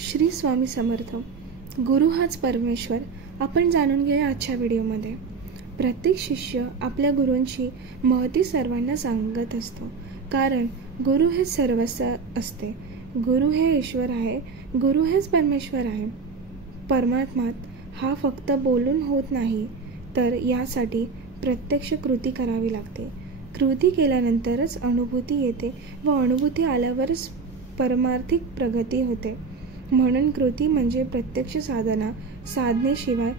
श्री स्वामी समर्थ. गुरु हाच परमेश्वर आपण जाणून घेऊया आजच्या व्हिडिओमध्ये. प्रत्येक शिष्य आपल्या गुरूंची महती सर्वांना सांगत असतो, कारण गुरु हे सर्वस्व असते. गुरु हे ईश्वर आहे, गुरु हेच परमेश्वर आहे. परमात्मात हा फक्त बोलून होत नाही, तर यासाठी प्रत्यक्ष कृती करावी लागते. कृती केल्यानंतरच अनुभूती येते व अनुभूती आल्यावरच परमार्थिक प्रगती होते. म्हणून कृती म्हणजे प्रत्यक्ष साधना. साधनेशिवाय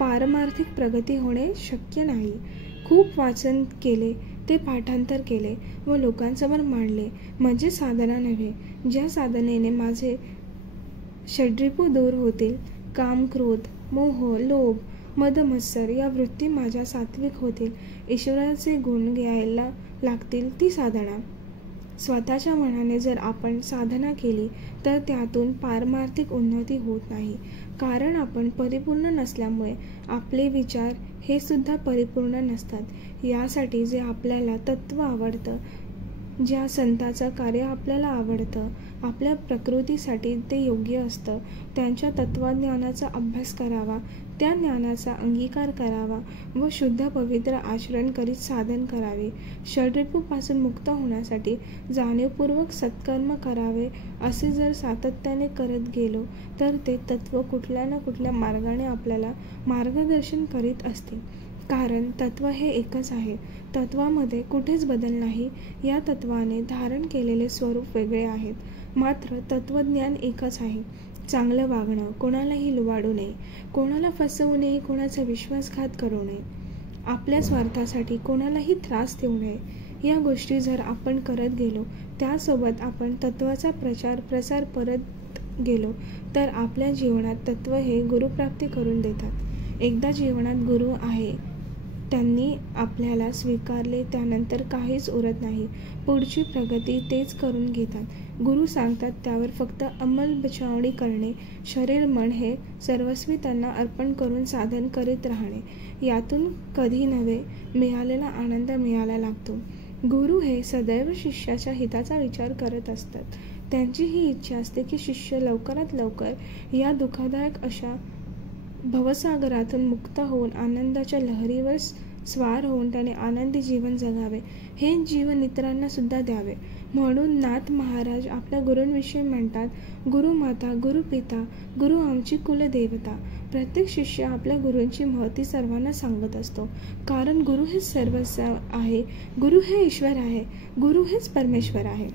पारमार्थिक प्रगती होणे शक्य नाही. खूप वाचन केले, ते पाठांतर केले व लोकांसमोर मांडले म्हणजे साधना नव्हे. ज्या साधनेने माझे षड्रिपू दूर होतील, काम, क्रोध, मोह, लोभ, मद, मत्सर या वृत्ती माझ्या सात्विक होतील, ईश्वराचे गुण घ्यायला लागतील, ती साधना. स्वतःच्या मनाने जर आपण साधना केली तर त्यातून पारमार्थिक उन्नती होत नाही, कारण आपण परिपूर्ण नसल्यामुळे आपले विचार हे सुद्धा परिपूर्ण नसतात. यासाठी जे आपल्याला तत्व आवडतं, ज्या संतांचं कार्य आपल्याला आवडतं, आपल्या प्रकृतीसाठी ते योग्य असतं, त्यांच्या तत्वज्ञानाचा अभ्यास करावा, त्या ज्ञानाचा अंगीकार करावा व शुद्ध पवित्र आचरण करीत साधन करावे. षड्रिपूपासून मुक्त होण्यासाठी जाणीवपूर्वक सत्कर्म करावे. असे जर सातत्याने करत गेलो तर ते तत्व कुठल्या ना कुठल्या मार्गाने आपल्याला मार्गदर्शन करीत असते, कारण तत्व हे एकच आहे. तत्वामध्ये कुठेच बदल नाही. या तत्वाने धारण केलेले स्वरूप वेगळे आहेत, मात्र तत्वज्ञान एकच आहे. चांगलं वागणं, कोणालाही लुबाडू नये, कोणाला फसवू नये, कोणाचा विश्वासघात करू नये, आपल्या स्वार्थासाठी कोणालाही त्रास देऊ नये. या गोष्टी जर आपण करत गेलो, त्यासोबत आपण तत्वाचा प्रसार करत गेलो तर आपल्या जीवनात तत्व हे गुरुप्राप्ती करून देतात. एकदा जीवनात गुरु आहे, त्यांनी आपल्याला स्वीकारले, त्यानंतर काहीच उरत नाही. पुढची प्रगती तेच करून घेतात. गुरु सांगतात त्यावर फक्त अंमलबजावणी करणे, शरीर मन हे सर्वस्वी त्यांना अर्पण करून साधन करीत राहणे. यातून कधी नव्हे मिळालेला आनंद मिळायला लागतो. गुरु हे सदैव शिष्याच्या हिताचा विचार करत असतात. त्यांची ही इच्छा असते की शिष्य लवकरात लवकर या दुःखदायक अशा भवसागरातून मुक्त होऊन आनंदाच्या लहरीवर स्वार होऊन त्याने आनंदी जीवन जगावे. हे जीवन इतरांना सुद्धा द्यावे. म्हणून नाथ महाराज आपल्या गुरूंविषयी म्हणतात, गुरुमाता, गुरुपिता, गुरु आमची कुलदेवता. प्रत्येक शिष्य आपल्या गुरूंची महती सर्वांना सांगत असतो, कारण गुरु हेच सर्वस्व आहे, गुरु हे ईश्वर आहे, गुरु हेच परमेश्वर आहे.